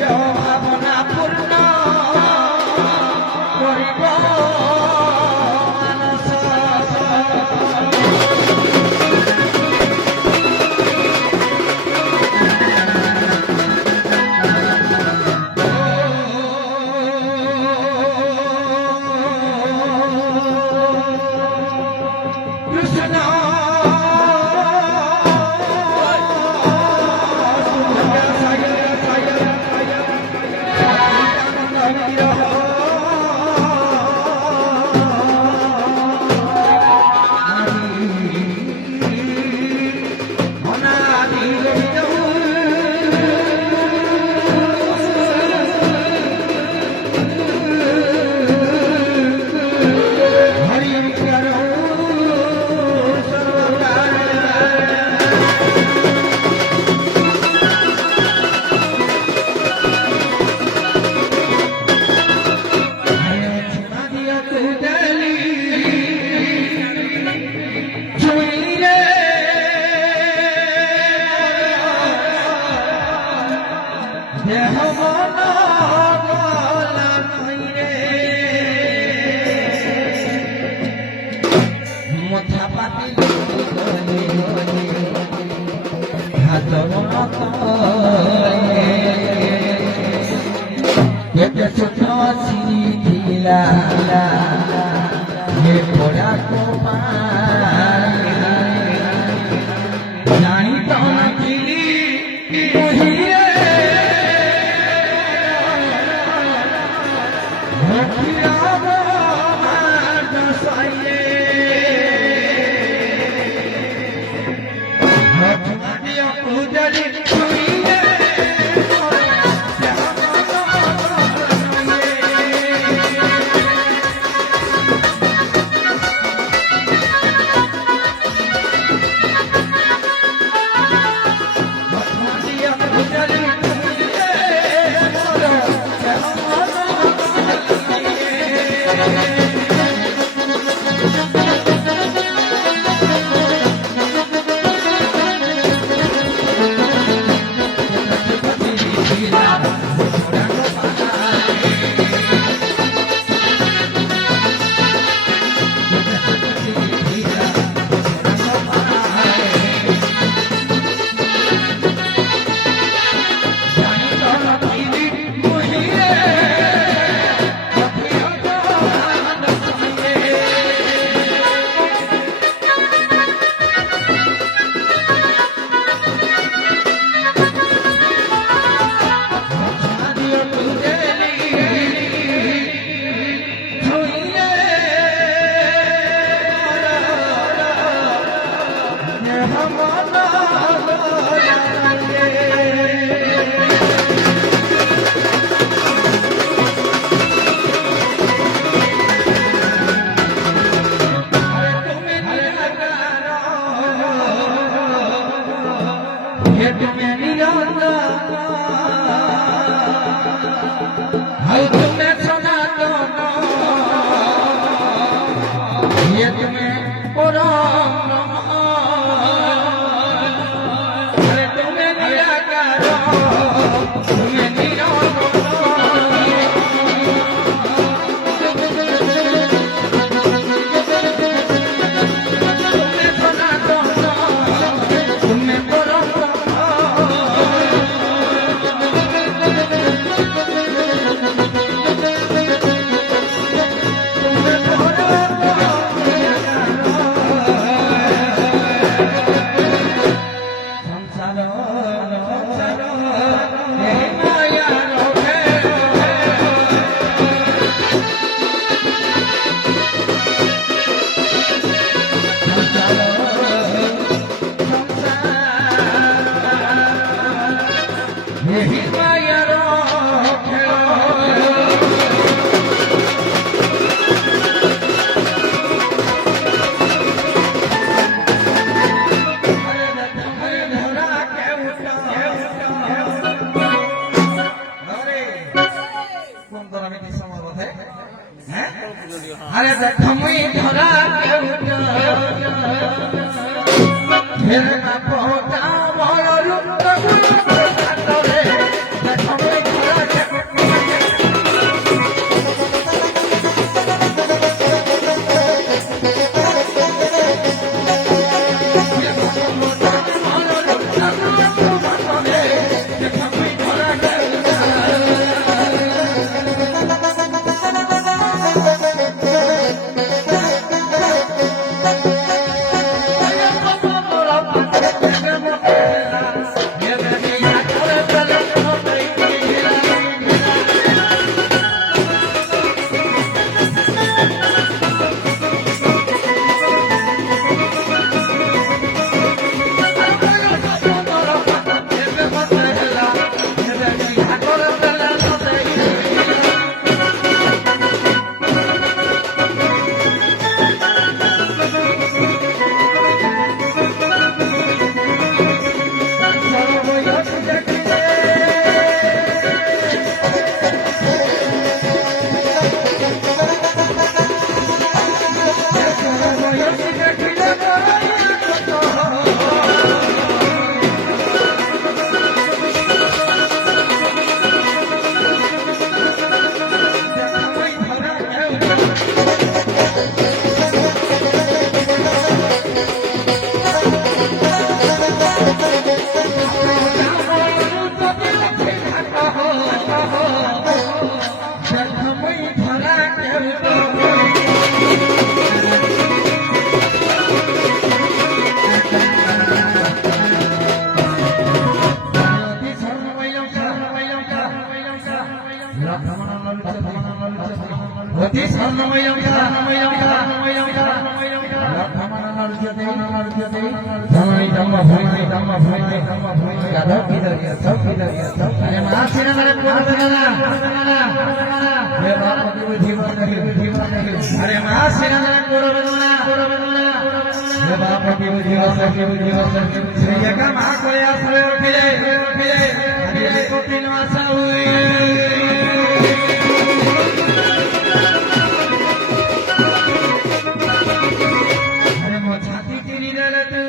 ভাবনা পূর্ণ করিব মানস কৃষ্ণ জানি তো না अरे धमुई धरा के অতি স্বর্ণময়ং अरे महासीन मेरे अरे महासीन मेरे का महा कोई आश्रय उठे तीन मास अरे मो छाती चिरी दे तू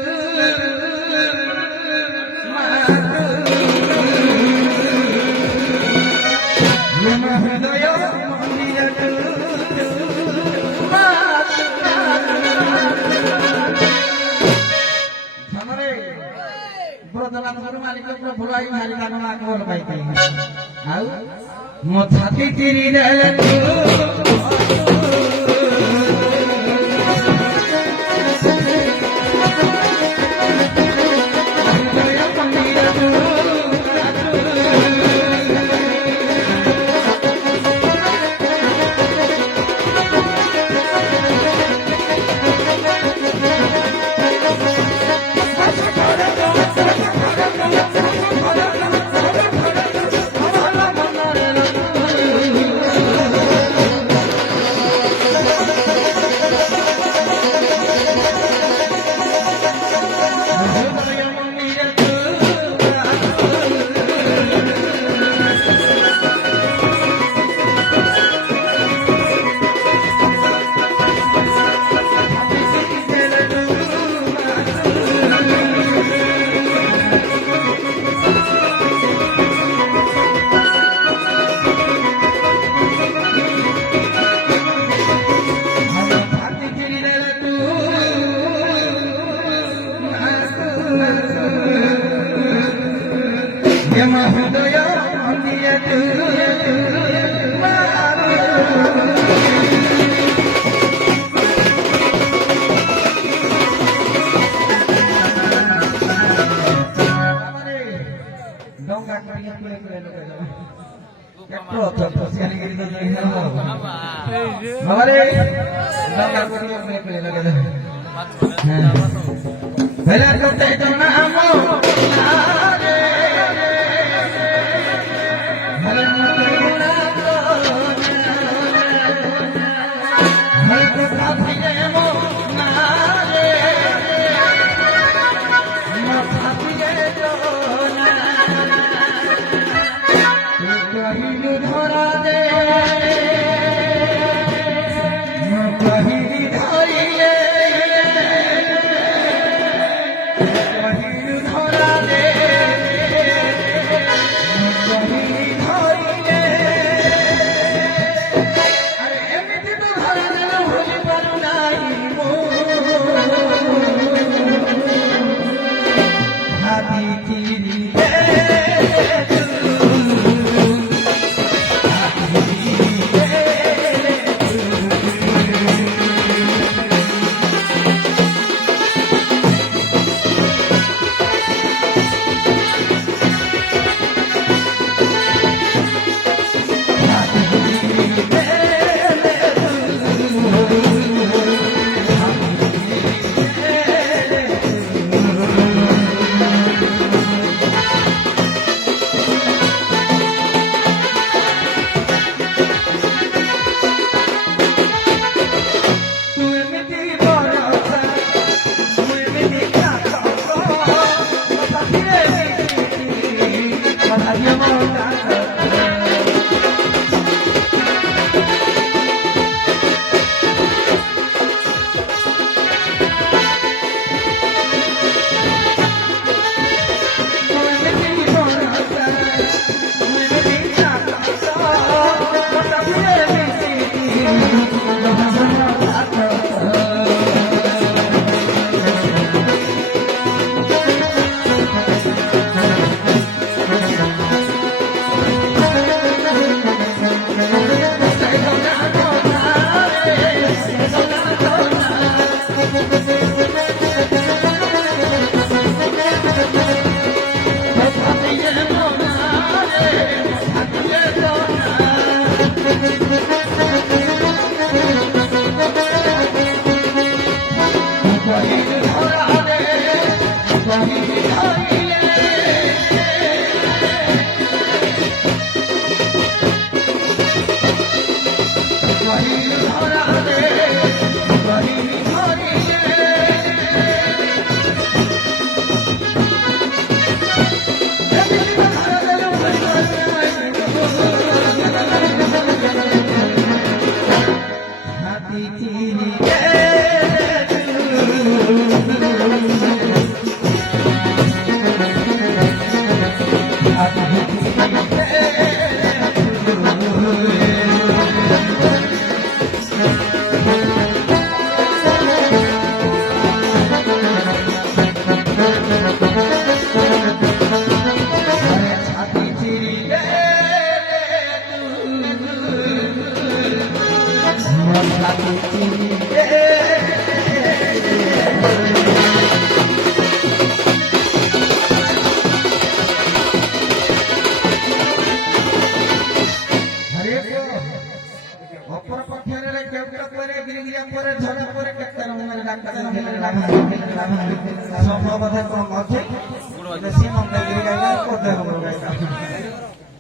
हृदय मो छाती चिरी दे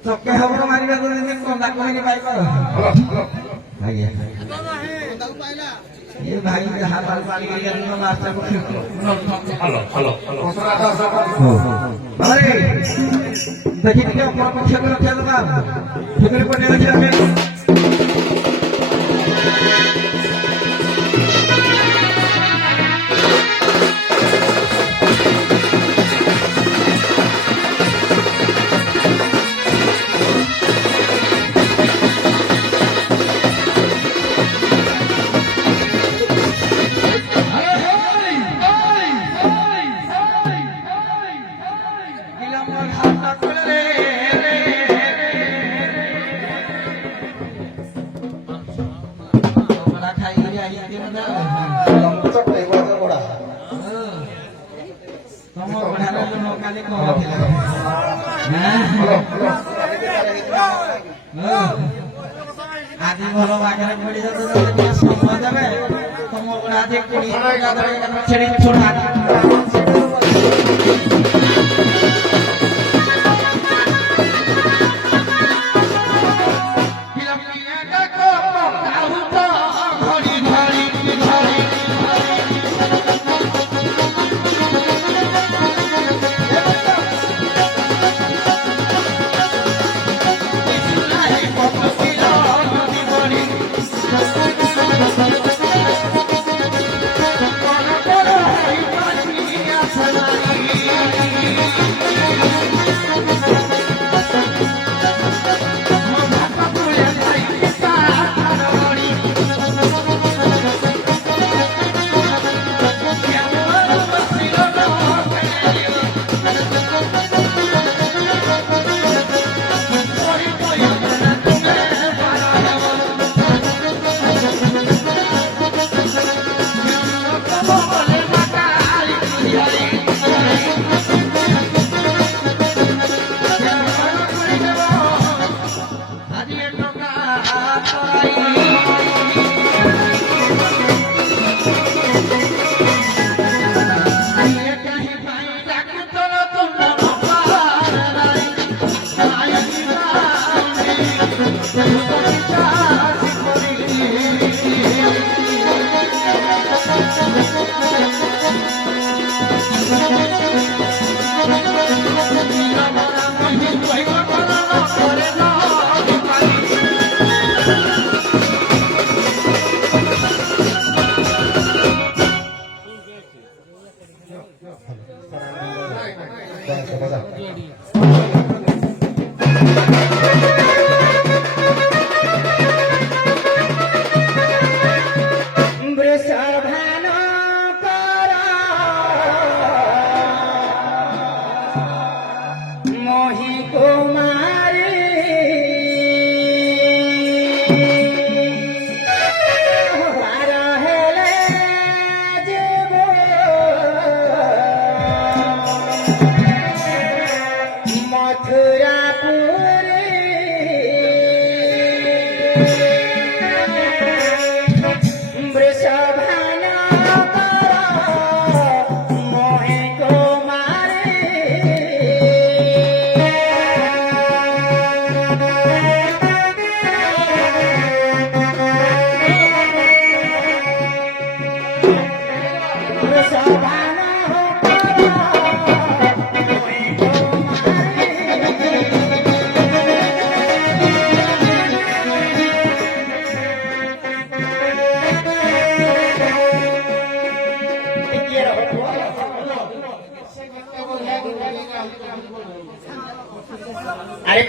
চোখে হবর মারিবা করে দিন কোনটা কইনি পাইবা আଜ୍ଞା ये भाई हाथ हाल पानी के लिए मास्टर को हेलो हेलो अरे देखिए क्या पक्ष में क्या लगा फिर को नहीं जाए आदि भलो बागरे पड़ी जाते समझ देबे तुम आदि कुड़ी छेड़ी छोड़ा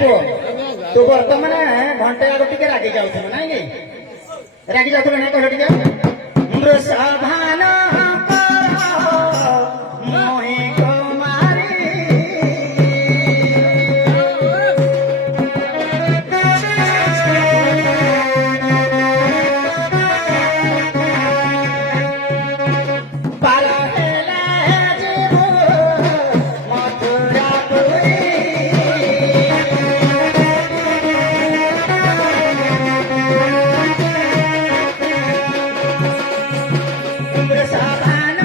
ପୁଅ ତୁ ବର୍ତ୍ତମାନ ଘଣ୍ଟେ ଆଗ ଟିକେ ରାଗି ଯାଉଥିଲୁ ନାଇଁ କି ରାଗି ଯାଉଥିଲୁ ନାଇଁ କହିଲ ଟିକେ ବୃଷଭାନ ମୋହି କୁମାରୀ ପାର ହେଲା ଯିବୁ ମଥୁରାପୁରୀ ବୃଷଭାନ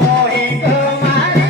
ମୋହି କୁମାରୀ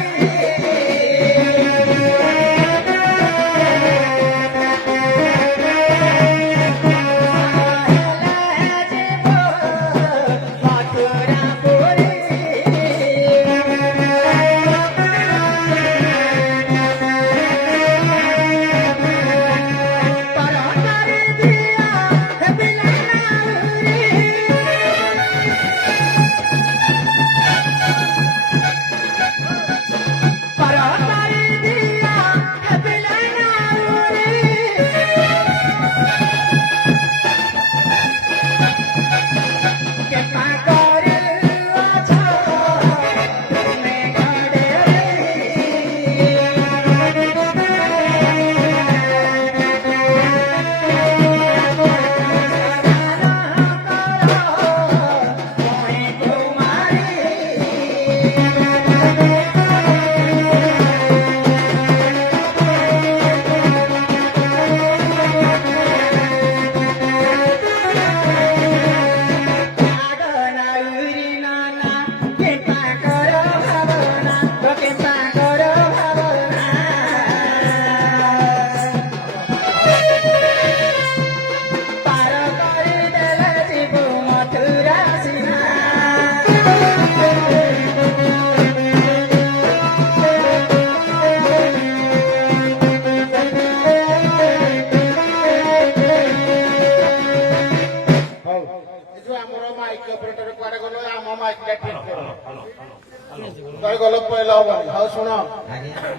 ଗଲ ପଇଲା ହବନି ଆଉ ଶୁଣ ଆଜ୍ଞା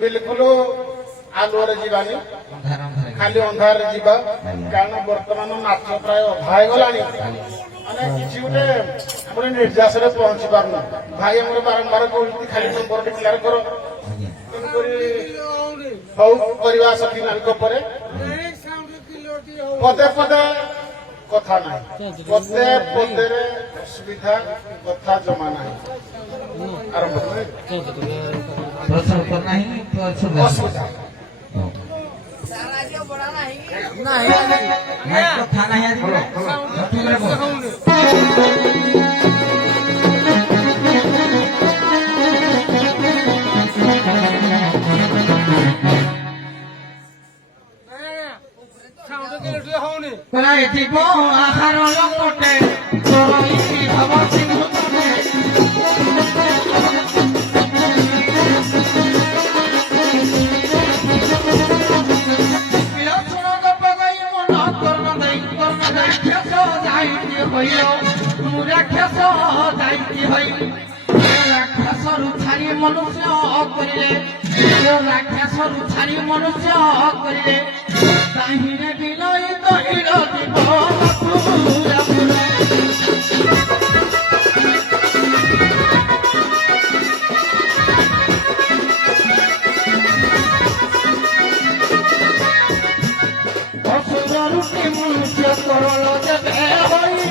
ବିଲକୁଲ ଆଲୁଅରେ ଯିବାନି ଅନ୍ଧାର ଅନ୍ଧାର ଖାଲି ଅନ୍ଧାରରେ ଯିବା କାରଣ ବର୍ତ୍ତମାନ ନାଚ ପ୍ରାୟ ଅଧା ହେଇଗଲାଣି ମାନେ କିଛି ଗୋଟେ ପୁଣି ନିର୍ଯାସରେ ପହଞ୍ଚି ପାରୁନି ଭାଇ ଆମର ବାରମ୍ବାର କହୁଛନ୍ତି ଖାଲି ନମ୍ବର ଡିକ୍ଲେୟାର କର ଆଜ୍ଞା ତେଣୁକରି ହଉ କରିବା ସଖୀ ନାଙ୍କ ପରେ ପଦେ ପଦେ କଥା ନାହିଁ ପଦେ ପଦେରେ ଅସୁବିଧା କଥା ଜମା ନାହିଁ ଆରମ୍ଭ କରେ ପ୍ରସବ ନାହିଁ ତ ଅସୁବିଧା ନାଇଁ କଥା ନାହିଁ ଆଜି ଠିକରେ କହ। কলাই দিব আহার লঙ্গটে চরই ভব সিংহ তনে বিলক্ষণ গপ গাই মন কর্ম দেই রাক্ষস যাইতি হইল রাক্ষস যাইতি হইল রাক্ষসরু ছাড়ি মনুষ্য করিলে রাক্ষসরু ছাড়ি মনুষ্য করিলে তাহিরে বিলয় কহিল দিব মথুরাপুর অসুর রূপে মনুষ্য করল যেতে হইল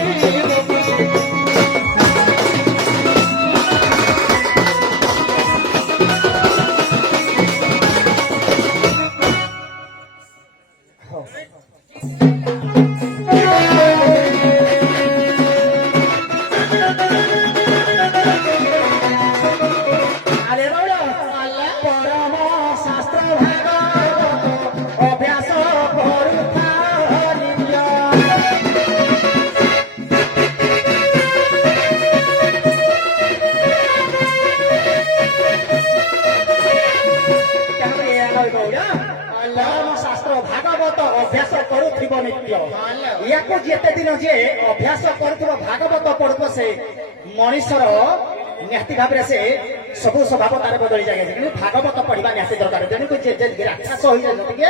আরে বাবা পরম শাস্ত্র ভাগবত অভ্যাস করুথা নিত্য পরম শাস্ত্র ভাগবত অভ্যাস করুথিব নিত্য ইয়াକୁ ଯେତେ ଦିନ ଯେ ଅଭ୍ୟାସ କରୁଥିବ ଭାଗବତ ପଢୁଥିବ ସେ ମଣିଷର ନିହାତି ଭାବରେ ସେ ସବୁ ସ୍ୱଭାବ ତାର ବଦଳି ଯାଏ କିନ୍ତୁ ଭାଗବତ ପଢିବା ନିହାତି ଦରକାର ତେଣୁକୁ ଯେ ରାକ୍ଷସ ହୋଇଯାଏ ଟିକେ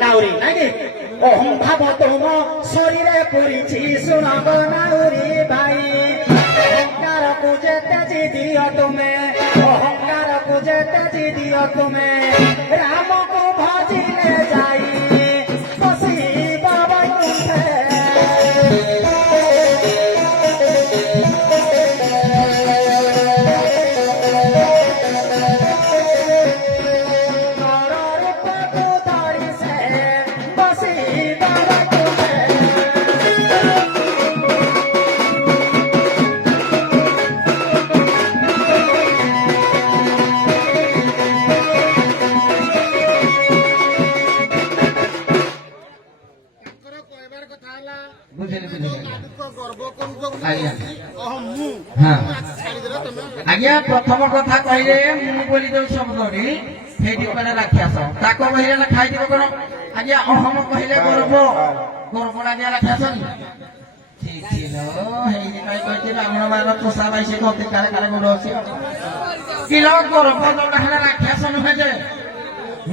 ନାଉରୀ ନାଇଁ କି ଅହଂ ଭାବ ତୁମ ଶରୀରେ ପୁରିଛି ଶୁଣବ ନାଉରୀ ଭାଇ ଅହଙ୍କାରକୁ ଯେତେ ଜିଦିଅ ତୁମେ ଅହଙ୍କାରକୁ ଯେତେ ଜିଦିଅ ତୁମେ ରାମକୁ ଭଜିଲେ ଯାଇ ବସିବ ବୈକୁଣ୍ଠେ ଆଜ୍ଞା ପ୍ରଥମ କଥା କହିଲେ ମୁଁ ବୋଲି ଯୋଉ ଶବ୍ଦଟି ସେଇଠି କହିଲେ ରାକ୍ଷସ ତାକୁ କହିଲେ ଖାଇଯିବ କଣ ଆଜ୍ଞା ଅହମ କହିଲେ ଗର୍ବ ଗର୍ବ ଆଜ୍ଞା ରାକ୍ଷସ ଠିକ ছিল ହେଇଥିପାଇଁ କହିଛି ବ୍ରାହ୍ମଣ ବାର ପୋଷା ପାଇ ସେ କତି କାଳେ କାଳେ ଗୋଡ ଅଛି କିଲ ଗର୍ବ ଯୋଉଟା ହେଲେ ରାକ୍ଷସ ନୁହେଁ ଯେ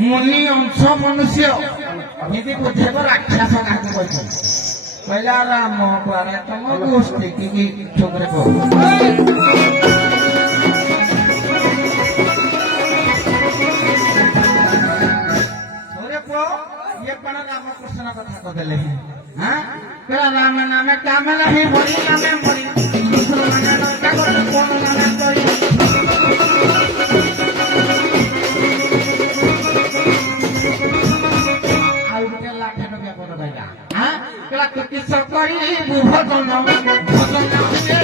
ମୁନି ଅଂଶ ମନୁଷ୍ୟ ଏମିତି ବୁଝେଇବ ରାକ୍ଷସ କାହାକୁ କହିଛନ୍ତି କହିଲା ରାମ କୁଆରେ ତମ ଗୋଷ୍ଠୀ କି ଛୋକରେ କହ राम कृष्ण कथा कहले हां केला राम नामे काम नहीं बड़ी नामे बड़ी कृष्ण नामे लंका करे कोन नामे करी आउ के लाखे न बेपर बैला हां केला किस करी भजन भजन के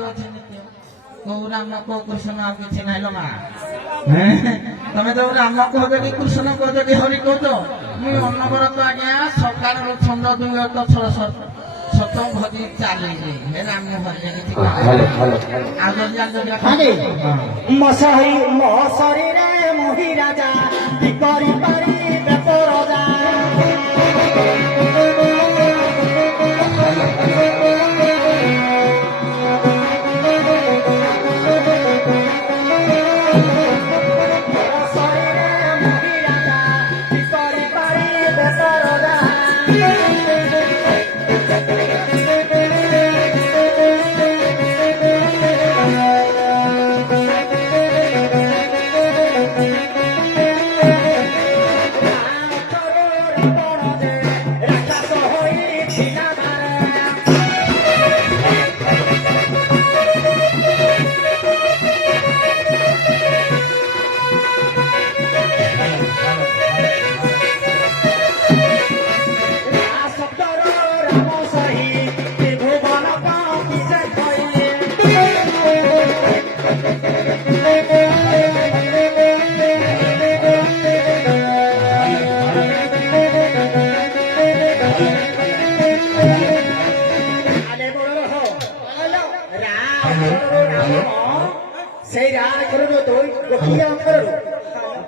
रात दिन राम को कृष्ण आ किसी नाइलो मा तमे तो राम कहबे कि कृष्ण कहबे कि हरि कहत मु अनवरत आज्ञा सकाळ रो छंद दुई तो छल सत भजी चाली हे राम भजी किछि आगे हागे मसहरी मसरी रे मोहि राजा की करी पारी बेपर राजा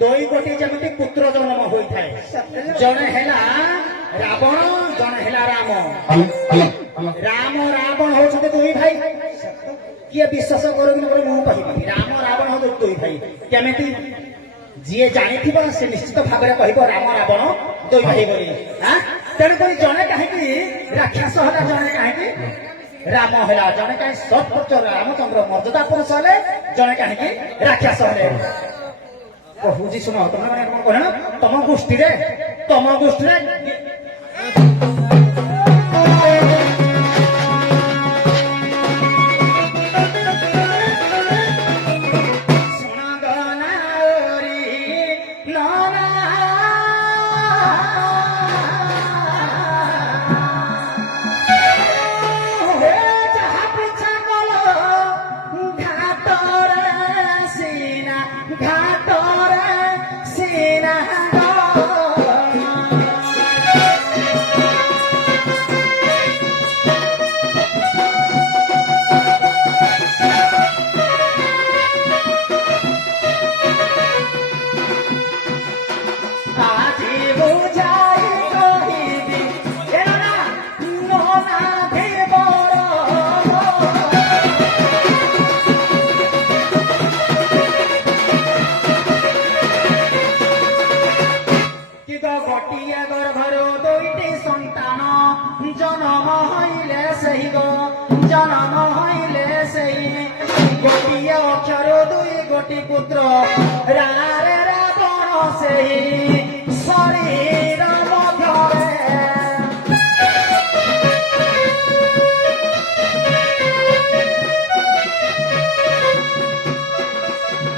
दुई गोटी जमी पुत्र जन्म होता है जड़े है रावण जड़े है राम राम रावण होते दुई भाई किए विश्वास कर मुझे राम रावण हो दुई भाई केमी जी जानी से निश्चित भाव में कह राम रावण दुई भाई बोली तेणुक जड़े कहीं राक्षस है जड़े कहीं राम है जड़े कहीं सत्पुरुष रामचंद्र मर्यादा पुरुष है जड़े कहीं राक्षस है कहूँ शुण तुम मैंने कह तम गोष्ठी ଗୋଟିଏ ଅକ୍ଷର ଦୁଇ ଗୋଟି ପୁତ୍ର ରାରେ ରାବଣ ସେହି ଶରୀର ମଧ୍ୟରେ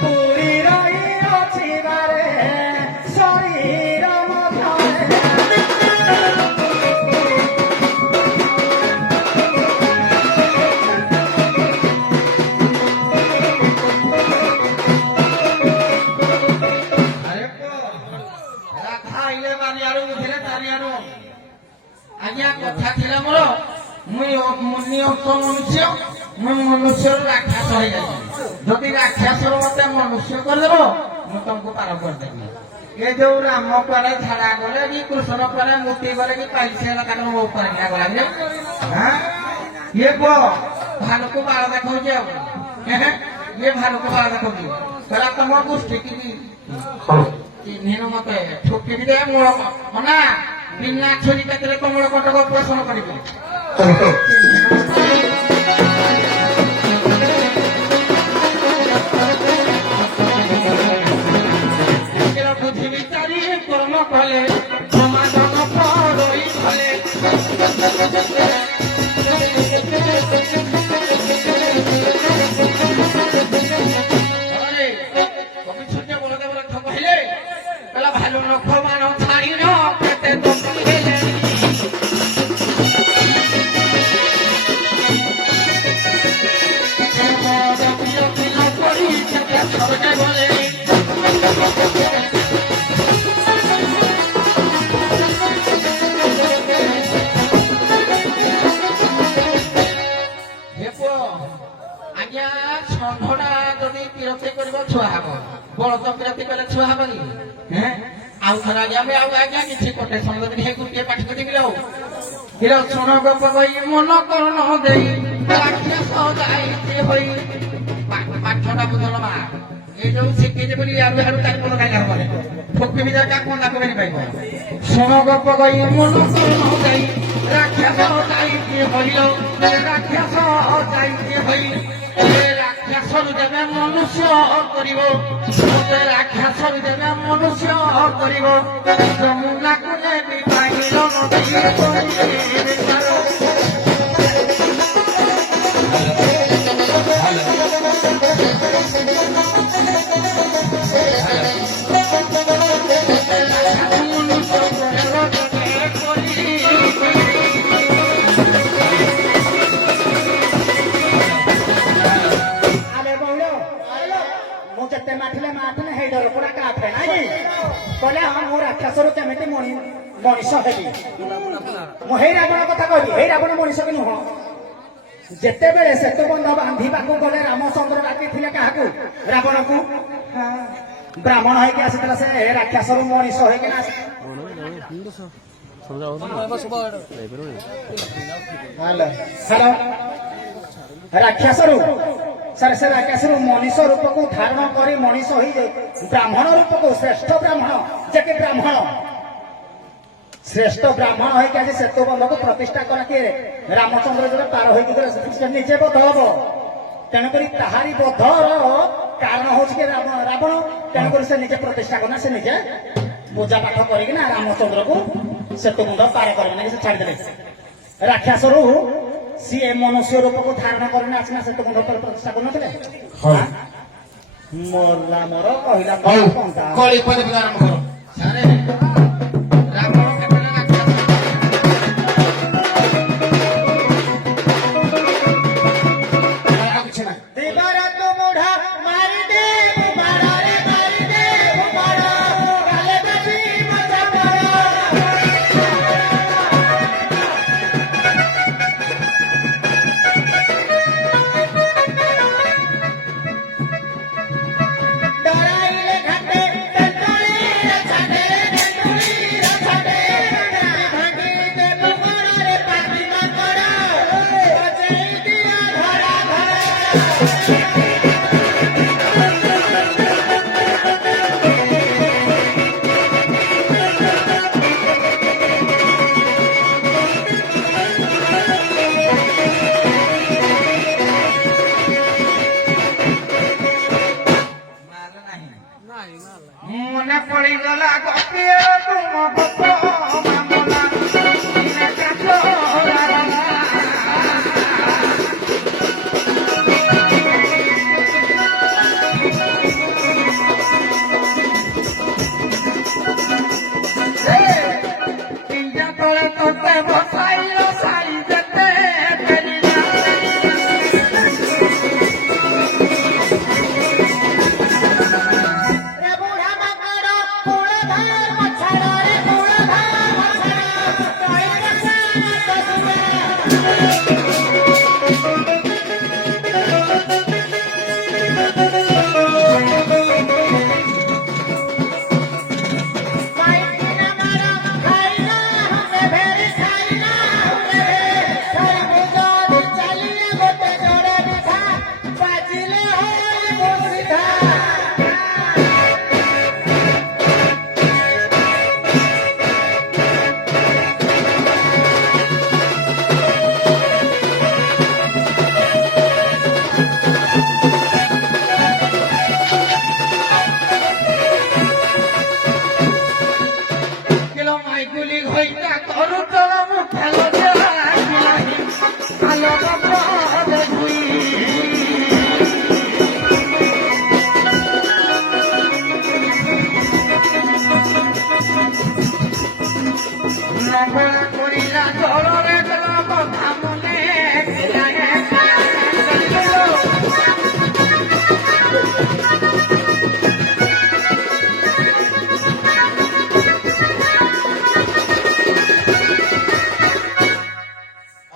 ପୁରୀ ରହିଅଛି ବାରେ ଶରୀର ମଧ୍ୟରେ ଆରେ ପୁଅ, ଏରା ଖାଇଲେ ବାରିଆଡୁ ଉଠିଲେ ଚାରିଆଡୁ। ଆଜ୍ଞା କଥା ଥିଲା ମୋର ମୁନି ଅଂଶ ମନୁଷ୍ୟ, ମୁଁ ମନୁଷ୍ୟରୁ ରାକ୍ଷସ ହେଇଯାଇଛି। ଯଦି ରାକ୍ଷସରୁ ମତେ ମନୁଷ୍ୟ କରିଦେବ ମୁଁ ତମକୁ ପାର କରିଦେବି। ଏ ଯୋଉ ରାମ କୁଆଡେ ଝାଡା ଗଲେ କି କୃଷ୍ଣ କୁଆଡେ ମୂର୍ତ୍ତି ଗଲେ କି ପାଇଛି ହେଲା ତାଙ୍କର ମୋ ଉପରେ ଗଲା କି ଇଏ ପୁଅ ଭାଲୁକୁ ବାଳ ଦେଖାଉଛି ଆଉ ଇଏ ଭାଲୁକୁ ବାଳ ଦେଖାଉଛି କହିଲା ତମ ଗୋଷ୍ଠୀ କି ଚିହ୍ନିନ ମତେ ଠୁକିବି ଦେ ମୂଳ ନା ବିନା ଛୁରୀ କାତିରେ କମଳ କଟକ ପୋଷଣ କରିବି। ବୁଝି ବିଚାରି କର୍ମ କଲେ ସମାଧାନ ପଡ଼ୋଇ କଲେ କବି ସୂର୍ଯ୍ୟ ବଳଦେବ ରଥ କହିଲେ କହିଲା ଭାଲୁ ନଖ ବାଣ ଛାଡ଼ିନ କେତେ ଦୋଷ ହେଲେ କରି ସର୍ବେ ଗଲେ ଆଜ୍ଞା ଷଣ୍ଢଟା ଯଦି ବିରକ୍ତି କରିବ ଛୁଆ ହବ ବଳଦ ବିରକ୍ତି କଲେ ଛୁଆ ହବ କି ଆଉ ଥରେ ଆଜ୍ଞା ଆମେ ଆଉ ଆଜ୍ଞା କିଛି କୋଟେସନ ଯଦି ହେ ଗୋଟିଏ ପାଠ କରିବି ଆଉ ହିର ଶୁଣ ଗପ କହି ମନ କରଣ ଦେଇ ରାକ୍ଷସ ଯାଇତେ ହୋଇ ପାଠଟା ବୁଝଲ ମା এই যে শিখিছে বলি আর হাড়ু তার কোনো গাইলা হবে ঠকি বি জায়গা কোন দাকে বেরি পাইব শোন গপ গই মন কোন যাই রাক্ষস যাইতে হইল রাক্ষস যাইতে হই রাক্ষস দেবে মনুষ্য করিব রাক্ষস দেবে মনুষ্য করিব যমুনা কুলে পাইল নদী ରାକ୍ଷସରୁ କେମିତି ମଣିଷ ହେବି ମୁଁ ହେଇ ରାବଣ କଥା କହିବି ହେଇ ରାବଣ ମଣିଷ କି ନୁହଁ ଯେତେବେଳେ ସେତୁବନ୍ଧ ବାନ୍ଧିବାକୁ ଗଲେ ରାମଚନ୍ଦ୍ର ଡାକିଥିଲେ କାହାକୁ ରାବଣକୁ ବ୍ରାହ୍ମଣ ହେଇକି ଆସିଥିଲା ସେ ରାକ୍ଷସରୁ ମଣିଷ ହେଇକିନା ରାକ୍ଷସରୁ ସାର୍ ସେ ରାକ୍ଷସରୁ ମଣିଷ ରୂପକୁ ଧାରଣ କରି ମଣିଷ ହେଇଯାଇ ବ୍ରାହ୍ମଣ ରୂପକୁ ଶ୍ରେଷ୍ଠ ବ୍ରାହ୍ମଣ ଯେ କି ବ୍ରାହ୍ମଣ ଶ୍ରେଷ୍ଠ ବ୍ରାହ୍ମଣ ହେଇକି ଆଜି ସେତୁ ବନ୍ଧକୁ ପ୍ରତିଷ୍ଠା କଲା କିଏ ରାମଚନ୍ଦ୍ର ଯୋଉଟା ପାର ହେଇକି ଗଲେ ସେ ନିଜେ ବୋଧ ହବ ତେଣୁକରି ତାହାରି ବୋଧର କାରଣ ହଉଛି କି ରାବଣ ତେଣୁକରି ସେ ନିଜେ ପ୍ରତିଷ୍ଠା କଲା ସେ ନିଜେ ପୂଜା ପାଠ କରିକିନା ରାମଚନ୍ଦ୍ରକୁ ସେତୁ ବନ୍ଧ ପାର କରିକିନା ସେ ଛାଡ଼ିଦେଲେ ରାକ୍ଷସରୁ ସିଏ ମନୁଷ୍ୟ ରୂପକୁ ଧାରଣ କରିନା ଆସିନା ସେତୁ ବନ୍ଧ ପ୍ରତିଷ୍ଠା କରୁନଥିଲେ ମଲା ମୋର କହିଲା କଳି ପଦେ ଆରମ୍ଭ କର মনে পড়িগলা গোপিয়ে তুম গোপ মামলা দিনে কাতরা পিঞ্জা তলে তোতে বসাইল সাই যেতে পেরিলা রে বুড়া মাকড় কুড়ে ধার মছড় রে কুড়ে ধার মছড় কই গেছে কিলো মাইগুলি হইতা করু তোলা মুঠেল দেলাহি আলো বাবা দেখুই নবলা করিলা জলরে জল কথা মনে ফিরায়ে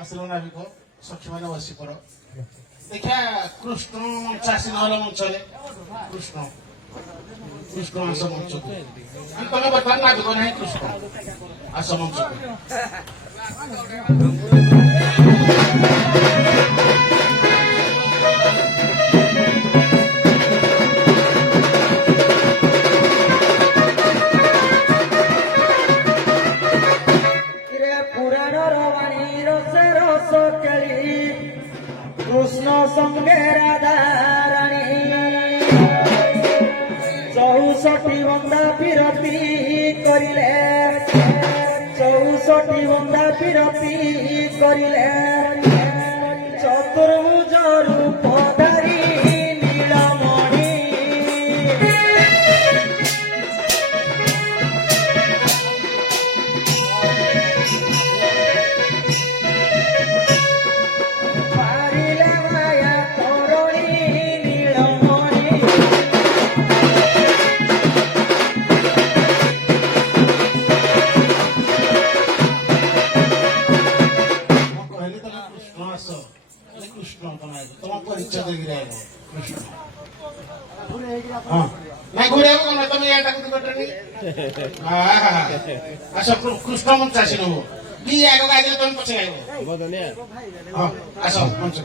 ଆସିଲ ନାବିକ ସକ୍ଷୀମାନେ ବସି ପଡ ଦେଖିଆ କୃଷ୍ଣ ଚାଷୀ ନହେଲେ ମଞ୍ଚରେ କୃଷ୍ଣ କୃଷ୍ଣ ଆସ ମଞ୍ଚକୁ ତମେ ବର୍ତ୍ତମାନ ନାବିକ ନାହିଁ କୃଷ୍ଣ ଆସ ମଞ୍ଚକୁ রে পুরাণর বাণী রসে রস কেলি কৃষ্ণ সঙ্গে রাধা রানী চৌষট্টি বন্দা বিরতি করিলে চৌষট্টি বন্দা বিরতি করিলে চতুর্ভুজ রূপ ধারি নীলমণি পারিলে মায়া তরণী নীলমণি ମୁଁ କହିଲି ତମେ କୃଷ୍ଣ ଆସ କହିଲେ କୃଷ୍ଣ ତମେ ତମ ପରିଚୟ ଦେଇକି ଆଇବ କୃଷ୍ଣ ହଁ ନାଇଁ ଘୁରେଇବ କଣ ତମେ ଏଇଟାକୁ ତ ବେଟରେ ଆସ କୃଷ୍ଣ ମଞ୍ଚ ଆସି ନବ ବି ଆଗକୁ ଆଗରେ ତମେ ପଛେ ଆଇବ ହଁ ଆସ ମଞ୍ଚ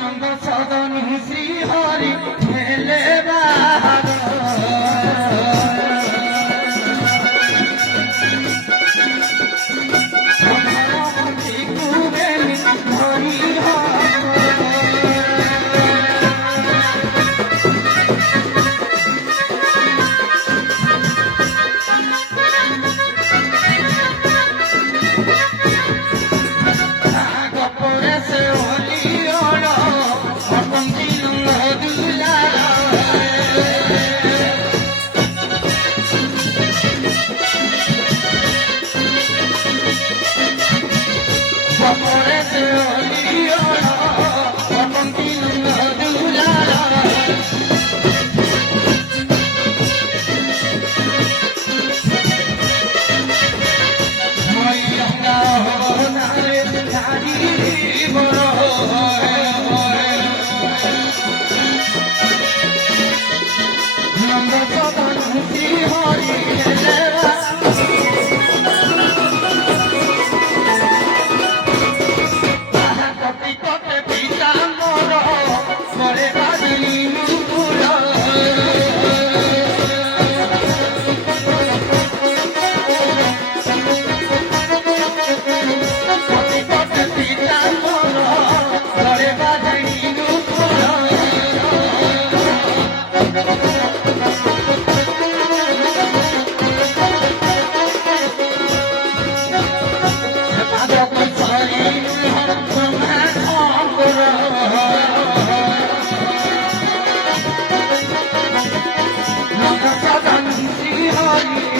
নন্দ সদন শ্রী হরি হেলে বাহার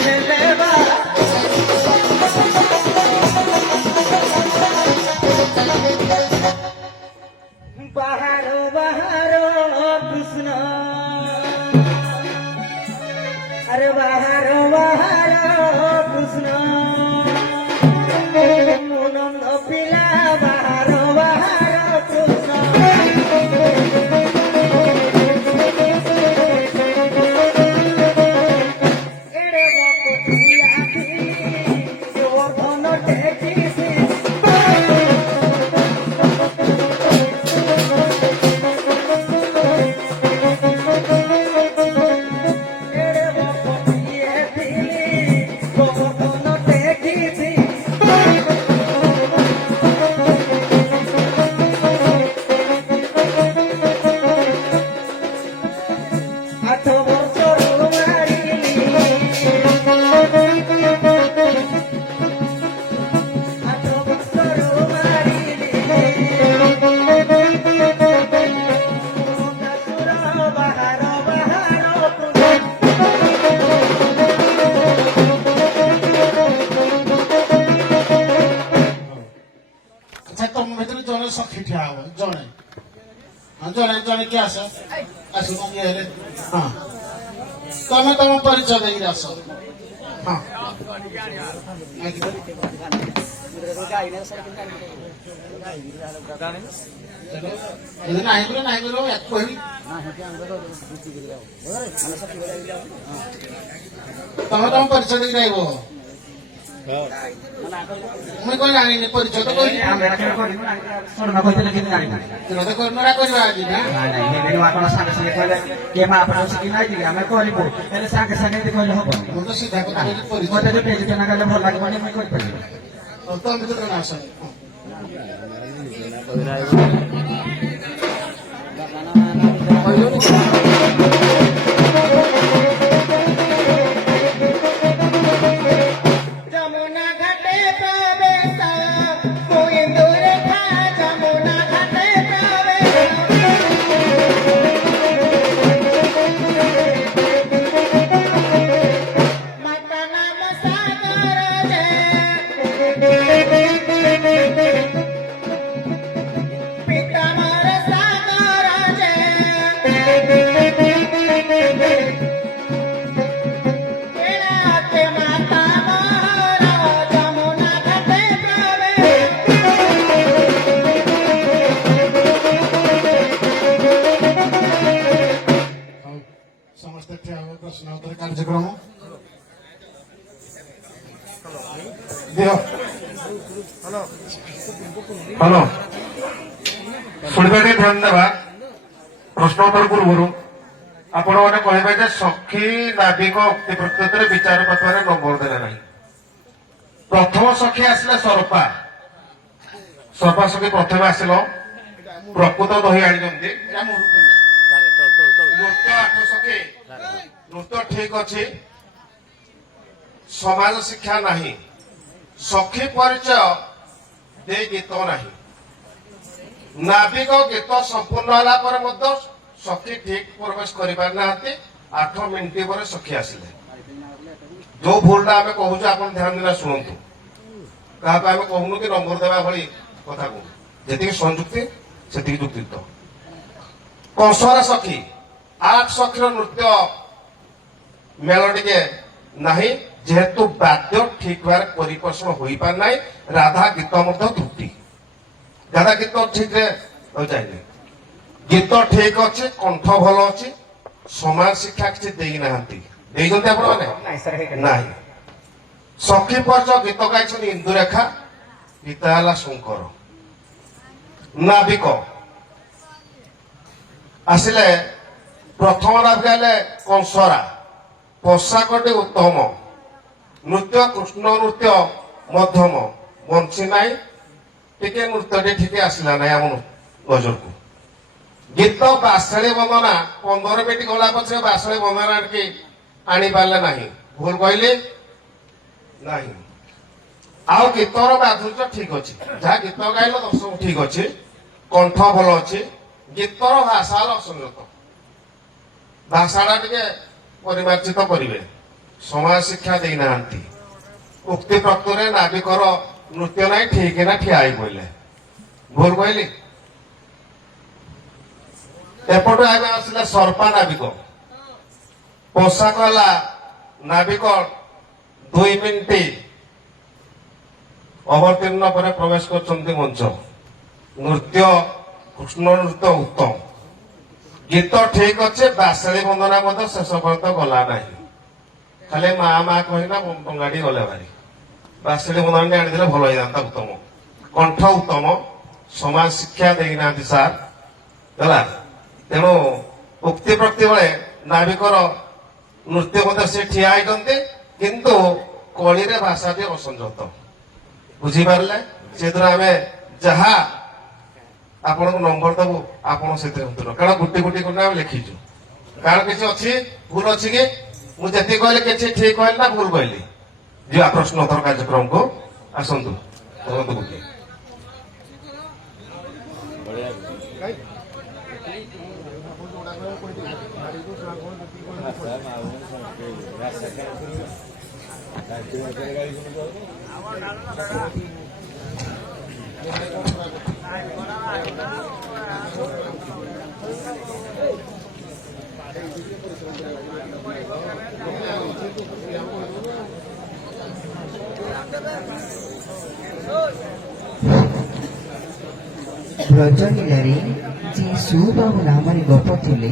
ହେଲେ ବା ବାହାର ବାହାର କୃଷ୍ଣ ଆରେ ବାହାର ବାହାର କୃଷ୍ଣ ମୁନନ୍ଦ ପିଲା ବାହାର ବାହାର କୃଷ୍ଣ ଏଡ଼େ ବକଟିଆ ଗୋବର୍ଦ୍ଧନ ଟେକିଛି ଏଡ଼େ ବକଟିଏ ଥିଲି ଗୋବର୍ଦ୍ଧନ ଟେକିଛି ଆଠ ବର୍ଷରୁ ମାରିଲି ଆଠ ବର୍ଷରୁ ମାରିଲି ମନ୍ଦାସୁର ବାହାର ବାହାର ଆଚ୍ଛା ତମ ଭିତରେ ଜଣେ ସଖୀ ଠିଆ ହବ ଜଣେ ହଁ ଜଣେ ଜଣେ କିଏ ଆସ ଆସିବ ଇଏ ହେଲେ ହଁ ତମେ ତମ ପରିଚୟ ଦେଇକି ଆସ ହଁ ଯଦି ନାହିଁ ବୋଲେ ନାହିଁ ବୋଲେ ୟାକୁ କହିବି ତମେ ତମ ପରିଚୟ ଦେଇକି ରହିବ ମୁଁ କଣ ଜାଣିନି ପରିଚୟ ତ କହିଲି ଆମେ ରାଖେଣା କରିବୁ ନା ଶୁଣ କହିଥିଲେ କିନ୍ତୁ ଜାଣିବୁ ତୁମେ କର୍ମରା କରିବା ଆଜି ନା ନାଇଁ ନାଇଁ ହେଲେ ଆପଣ ସାଙ୍ଗେ ସାଙ୍ଗେ କହିଲେ କିଏ ମା ଆପଣ ଶିଖି ନାଇଁ କି ଆମେ କରିବୁ ହେଲେ ସାଙ୍ଗେ ସାଙ୍ଗେ ଏମିତି କହିଲେ ହବ ମୁଁ ତ ସିଧା କଥା କହିଲି ପରିଚୟ ମତେ ଯୋଉ ଟେଲିଫୋନ କଲେ ଭଲ ଲାଗିବନି ମୁଁ କରିପାରିବି ତମ ଭିତରେ ଜଣେ ଆସ যমুনা ঘাটে প্রবেশ মহিন্দুর খা যমুনা ঘাটে প্রবেশ মাতা নাম সাগর যে পিতা মর সাগর যে এড়াতে মাতা মর যমুনা ঘাটে প্রবেশ ହଉ ସମସ୍ତେ ଠିଆ ହବ ପ୍ରଶ୍ନ ଉତ୍ତର କାର୍ଯ୍ୟକ୍ରମ ଦିଅ ହ୍ୟାଲୋ ଶୁଣିବା ଟିକେ ଧ୍ୟାନ ଦେବା ପ୍ରଶ୍ନ ଉତ୍ତର ପୂର୍ବରୁ ଆପଣମାନେ କହିବେ ଯେ ସଖୀ ନାବିକ ଉକ୍ତି ପ୍ରତ୍ୟୁତ୍ତରେ ବିଚାର ପଥରେ ନମ୍ବର ଦେଲେ ନାହିଁ ପ୍ରଥମ ସଖୀ ଆସିଲେ ସର୍ପା ସର୍ପା ସଖୀ ପ୍ରଥମେ ଆସିଲ ପ୍ରକୃତ ଦହି ଆଣିଛନ୍ତି ଏଇଟା ମୁଁ ରୁଟିନ। ନୃତ୍ୟ ଆଠ ସଖୀ ନୃତ୍ୟ ଠିକ ଅଛି ସମାଜ ଶିକ୍ଷା ନାହିଁ ସଖୀ ପରିଚୟ ଦେଇ ଗୀତ ନାହିଁ ନାବିକ ଗୀତ ସମ୍ପୂର୍ଣ୍ଣ ହେଲା ପରେ ମଧ୍ୟ ସଖୀ ଠିକ ପ୍ରବେଶ କରିପାରିନାହାନ୍ତି 8 ମିନିଟ ପରେ ସଖୀ ଆସିଲେ ଯୋଉ ଭୁଲଟା ଆମେ କହୁଛୁ ଆପଣ ଧ୍ୟାନ ଦେଲେ ଶୁଣନ୍ତୁ କାହାକୁ ଆମେ କହୁନୁ କି ନମ୍ବର ଦେବା ଭଳି କଥା କହୁ ଯେତିକି ସଂଯୁକ୍ତି ସେତିକି ଯୁକ୍ତିତ କଂସର ସଖୀ 8 ସଖୀର ନୃତ୍ୟ ମେଳ ଟିକେ ନାହିଁ ଯେହେତୁ ବାଦ୍ୟ ଠିକ ଭାବରେ ପରିପୋଷଣ ହୋଇପାରି ନାହିଁ ରାଧା ଗୀତ ମଧ୍ୟ ତ୍ରୁଟି ରାଧା ଗୀତ ଠିକରେ ଯାଇନି ଗୀତ ଠିକ ଅଛି କଣ୍ଠ ଭଲ ଅଛି ସମାଜ ଶିକ୍ଷା କିଛି ଦେଇନାହାନ୍ତି ଦେଇଛନ୍ତି ଆପଣମାନେ ନାଇଁ ସାର୍ ହେଇଗଲା ନାହିଁ ସଖୀ ପରିଚୟ ଗୀତ ଗାଇଛନ୍ତି ଇନ୍ଦୁରେଖା ଗୀତ ହେଲା ଶଙ୍କର ନାବିକ ଆସିଲେ ପ୍ରଥମ ନାବିକ ହେଲେ କଂସରା ପୋଷାକଟି ଉତ୍ତମ ନୃତ୍ୟ କୃଷ୍ଣ ନୃତ୍ୟ ମଧ୍ୟମ ବଂଶୀ ନାହିଁ ଟିକେ ନୃତ୍ୟଟି ଠିକ ଆସିଲା ନାହିଁ ଆମ ନଜରକୁ ଗୀତ ବାସଳୀ ବନ୍ଦନା 15 ମିନିଟ ଗଲା ପଛରେ ବାସଳୀ ବନ୍ଦନା ଟିକେ ଆଣିପାରିଲେ ନାହିଁ ଭୁଲ କହିଲି ନାହିଁ ଆଉ ଗୀତର ମାଧୁର୍ଯ୍ୟ ଠିକ ଅଛି ଯାହା ଗୀତ ଗାଇଲ ଦର୍ଶକ ଠିକ ଅଛି କଣ୍ଠ ଭଲ ଅଛି ଗୀତର ଭାଷା ହେଲା ଅସଂଗତ ଭାଷାଟା ଟିକେ ପରିମାର୍ଜିତ କରିବେ ସମାଜ ଶିକ୍ଷା ଦେଇନାହାନ୍ତି। ଉକ୍ତି ପ୍ରକ୍ତରେ ନାବିକର ନୃତ୍ୟ ନାହିଁ ଠିକ ନା ଠିଆ ହେଇ କହିଲେ ଭୁଲ କହିଲି। ଏପଟୁ ଏବେ ଆସିଲେ ସର୍ପା ନାବିକ। ପୋଷାକ ହେଲା ନାବିକ 2 ମିନିଟ ଅବତୀର୍ଣ୍ଣ ପରେ ପ୍ରବେଶ କରୁଛନ୍ତି ମଞ୍ଚ। ନୃତ୍ୟ କୃଷ୍ଣ ନୃତ୍ୟ ଉତ୍ତମ। ଗୀତ ଠିକ ଅଛି, ବାସଳି ବନ୍ଦନା ମଧ୍ୟ ଶେଷ ପର୍ଯ୍ୟନ୍ତ ଗଲା ନାହିଁ। ଖାଲି ମା କହିନା ଗାଡି ଗଲେ ଭାରି। ବାସଳି ବନ୍ଦନା ଆଣିଥିଲେ ଭଲ ହେଇଥାନ୍ତା। ଉତ୍ତମ କଣ୍ଠ, ଉତ୍ତମ ସମାଜ ଶିକ୍ଷା ଦେଇନାହାନ୍ତି ସାର୍ ହେଲା। ତେଣୁ ଉକ୍ତି ପ୍ରକ୍ତି ବେଳେ ନାବିକର ନୃତ୍ୟ ମଧ୍ୟ ସେ ଠିଆ ହେଇଛନ୍ତି, କିନ୍ତୁ କଳିରେ ଭାଷାଟି ଅସଂଯତ। ବୁଝିପାରିଲେ? ସେଥିରେ ଆମେ ଯାହା ଆପଣଙ୍କୁ ନମ୍ବର ଦେବୁ ଆପଣ ସେଥିରେ ଉତ୍ତର, କାରଣ ଗୋଟି ଗୋଟି କରି ଆମେ ଲେଖିଛୁ। କାରଣ କିଛି ଅଛି ଭୁଲ ଅଛି କି? ମୁଁ ଯେତିକି କହିଲି କିଛି ଠିକ କହିଲି ନା ଭୁଲ କହିଲି? ଯିବା ପ୍ରଶ୍ନୋତ୍ତର କାର୍ଯ୍ୟକ୍ରମକୁ ଆସନ୍ତୁ। ଧରନ୍ତୁ ଗୋଟିଏ ବ୍ରଜଲୀଳାରେ ଯିଏ ସୁବାହୁ ନାମରେ ଗପ ଥିଲେ,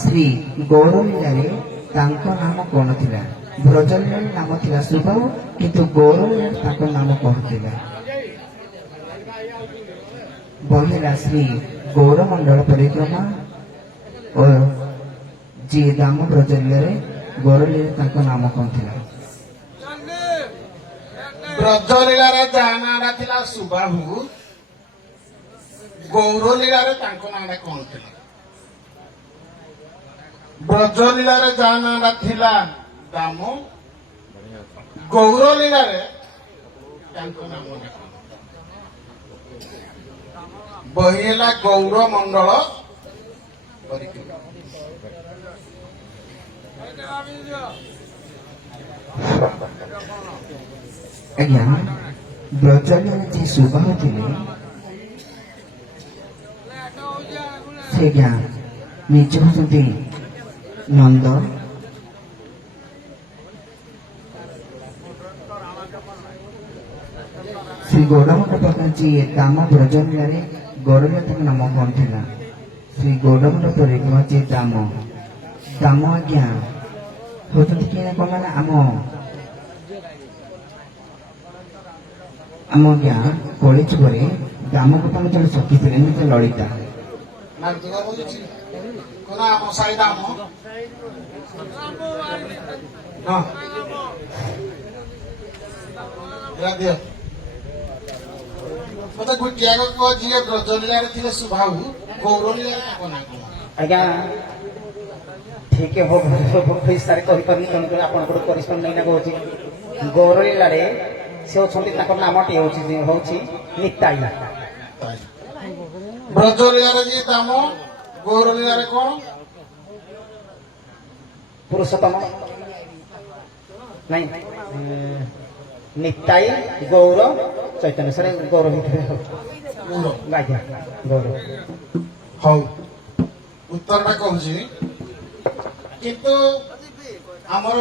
ଶ୍ରୀ ଗୌରଲୀଳାରେ ତାଙ୍କ ନାମ କଣ ଥିଲା? ବ୍ରଜଲୀଳାରେ ନାମ ଥିଲା ସୁବାହୁ, କିନ୍ତୁ ଗୌରଲୀଳାରେ ତାଙ୍କ ନାମ କଣ ଥିଲା? ବହିଲା ଶ୍ରୀ ଗୌରମଣ୍ଡଳ ପରିକ୍ରମା ଓ ଯିଏ ଦାମ ବ୍ରଜଲୀଳାରେ ଗୌରଲୀଳାରେ ତାଙ୍କ ନାମ କଣ ଥିଲା? ବ୍ରଜଲୀଳାରେ ଯାହା ନାଁଟା ଥିଲା ସୁବାହୁ, ଗୌରଲୀଳାରେ ତାଙ୍କ ନାଁଟା କଣ ଥିଲା? ବ୍ରଜଲୀଳାରେ ଯାହା ନାଁଟା ଥିଲା ଦାମ, ଗୌରଲୀଳାରେ ତାଙ୍କ ନାମଟା କଣ? ବହି ହେଲା ଗୌରମଣ୍ଡଳ ପରିକ୍ରମା। ଆଜ୍ଞା, ବ୍ରଜଲୀଳାରେ ଯିଏ ସୁବାହୁ ଥିଲେ ସେ ଆଜ୍ଞା ନିଜ ହଉଛନ୍ତି ନନ୍ଦ। ଶ୍ରୀ ଗୌରମଣ୍ଡଳ ଯିଏ ଦାମ ବ୍ରଜଲୀଳାରେ ଗୌରଲୀଳା ତାଙ୍କ ନାମ କଣ ଥିଲା? ଶ୍ରୀ ଗୌରମଣ୍ଡଳ ପରିକ୍ରମା ଯିଏ ଦାମ ଆଜ୍ଞା ହଉଛନ୍ତି କିଏ କଣ ମାନେ ଆମ ଆଜ୍ଞା କଳି ଯୁଗରେ ଦାମ ଗୋପାଳ ଜଣେ ସଖୀ ଥିଲେ, ଏମିତି ଲଳିତା। ନାବିକ ବୋଲୁଛି କଣ ଆମ ସାଇ ଦାମ? ହଁ ଦିଅ ମତେ ଗୋଟିଏ ଯିଏ ବ୍ରଜଲୀଳାରେ ଥିଲେ ସୁବାହୁ, ଗୌରଲୀଳାରେ ତାଙ୍କ ନାଁ କଣ? ଆଜ୍ଞା ଠିକ ହବ ହିସାବରେ କହିପାରୁନି, ତେଣୁକରି ଆପଣଙ୍କର ପରିଶ୍ରମ ନେଇନା କହୁଛି। ଗୌରଲୀଳାରେ ସେ ଅଛନ୍ତି, ତାଙ୍କ ନାମଟି ହଉଛି ନିତାଇ। ବ୍ରଜଲୀଳାରେ ଯିଏ ଦାମ, ଗୌରଲୀଳାରେ କଣ? ପୁରୁଷୋତ୍ତମ ନାଇଁ, ନିତାଇ ଗୌର ଚୈତନ୍ୟ। ସାର୍ ଗୌର ଭିତରେ ଆଜ୍ଞା ଗୌର। ହଉ ଉତ୍ତରଟା କହୁଛି, କିନ୍ତୁ ଆମର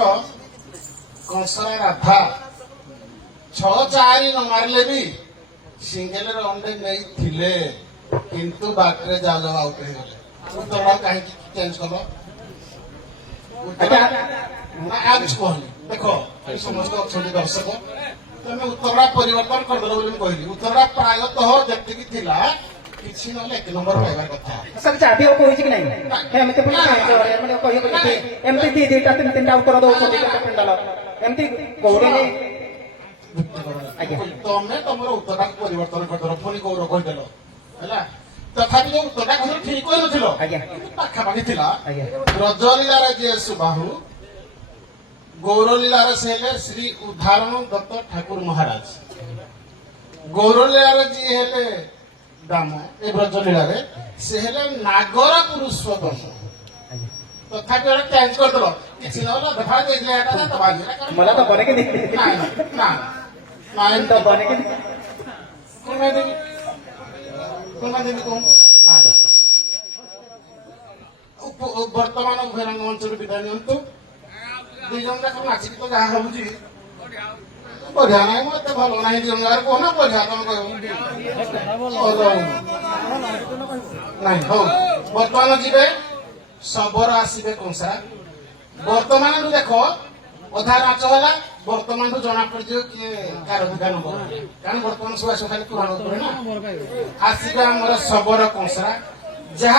କଂସରା ରାଧା 6-4 ନ ମାରିଲେ ବି ସିଙ୍ଗଲ ରାଉଣ୍ଡ ନେଇଥିଲେ, କିନ୍ତୁ ବାଟରେ ଯାଉ ଯାଉ ଆଉଟ ହେଇଗଲେ। ଉତ୍ତରଟା କାହିଁକି ଚେଞ୍ଜ କଲ? କହିଲି ଦେଖ ସମସ୍ତେ ଅଛନ୍ତି ଦର୍ଶକ, ତମେ ଉତ୍ତରଟା ପରିବର୍ତ୍ତନ କରିଦେଲ ବୋଲି ମୁଁ କହିଲି। ଉତ୍ତରଟା ପ୍ରାୟତଃ ଯେତିକି ଥିଲା କିଛି ନହେଲେ 1 ନମ୍ବର ପାଇବାର କଥା। ସାର୍ ଚାବି ଆଉ କହିଛି କି ନାଇଁ? ଏମିତି ଏମିତି 2-2ଟା 3-3ଟା ଉତ୍ତର ଦଉଛନ୍ତି ଏମିତି କହୁନି। ତମେ ତମର ଉତ୍ତରଟାକୁ ପରିବର୍ତ୍ତନ କରିଦେଲ, ପୁଣି ଗୌର କହିଦେଲ ହେଲା। ତଥାପି ଯୋଉ ଉତ୍ତରଟା କହିଲ ଠିକ କହିନଥିଲ, କିନ୍ତୁ ପାଖାପାଖି ଥିଲା। ବ୍ରଜଲୀଳାରେ ଯିଏ ସୁବାହୁ, ଗୌରଲୀଳାରେ ସେ ହେଲେ ଶ୍ରୀ ଉଦାହରଣ ଦତ୍ତ ଠାକୁର ମହାରାଜ। ଗୌରଲୀଳାରେ ଯିଏ ହେଲେ ଦାମ, ଏ ବ୍ରଜଲୀଳାରେ ସେ ହେଲେ ନାଗର ପୁରୁଷୋତ୍ତମ। ତ ତଥାପି ଗୋଟେ ଚେଞ୍ଜ କରିଦେଲ କିଛି ନହେଲା ଦେଖା ଦେଇଥିଲେ ଏଟା ତ ବାଜିଲା मला तर बने की नाही ନାଇଁ ନା ନାଇଁ तर बने की नाही কোন দেবী কোন না ବର୍ତ୍ତମାନ ଉଭୟରଙ୍ଗ ମଞ୍ଚରୁ ବିଦାୟ ନିଅନ୍ତୁ ଦୁଇ ଜଣ ଯାକ ନାଚିକି ତ ଯାହା ହଉଛି ବଢିଆ ନାହିଁ ମତେ ଭଲ ନାହିଁ ଦୁଇ ଜଣ ଯାକ କହୁନ ବଢିଆ ତମେ କହିବ ନାଇଁ ହଉ ବର୍ତ୍ତମାନ ଯିବେ ଶବର ଆସିବେ କଂସା ବର୍ତ୍ତମାନରୁ ଦେଖ ଅଧା ନାଚ ହେଲା ବର୍ତ୍ତମାନରୁ ଜଣା ପଡିଯିବ କିଏ କାର ବିଧା ନମ୍ବର କାରଣ ବର୍ତ୍ତମାନ ସବୁ ଆସିବ ଖାଲି ପୁରାଣ ଉପରେ ନା ଆସିବେ ଆମର ଶବର କଂସା ଯାହା